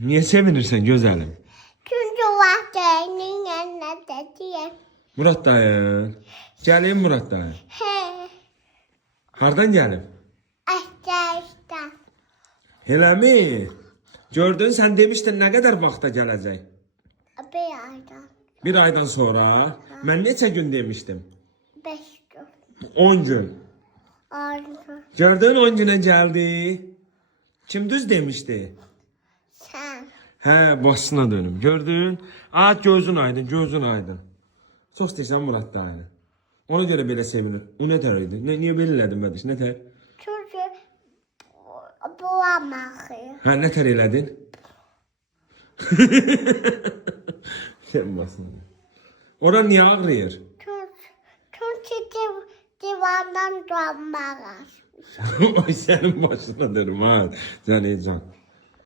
Niye sevinirsen güzelim? Çünkü vaktiğinin yanına dediyim. Murat dayı. Geleyim Murat dayı. He. Hardan gelip? Arkadaşlar. Hele mi? Gördün sen demiştin ne kadar vakta gelecek? Bir aydan. Bir aydan sonra. Ben neçə gün demiştim? 5 gün. 10 gün. Oldu. Gördün 10 güne geldi. Kim düz demişti? Sen. He başına dönüm. Gördün? Gözün aydın, gözün aydın. Çok istəyirsən Murat dayını. Ona göre belə sevinir. O ne tər idi? Niye belə elədin Mədiş? Ne tər? Çünkü bulamağı. Ha ne tər elədin? Sen başına. Ora niye ağrıyır? Çünkü divandan donmalar. Ay senin başına dönüm ha. Sen heyecan.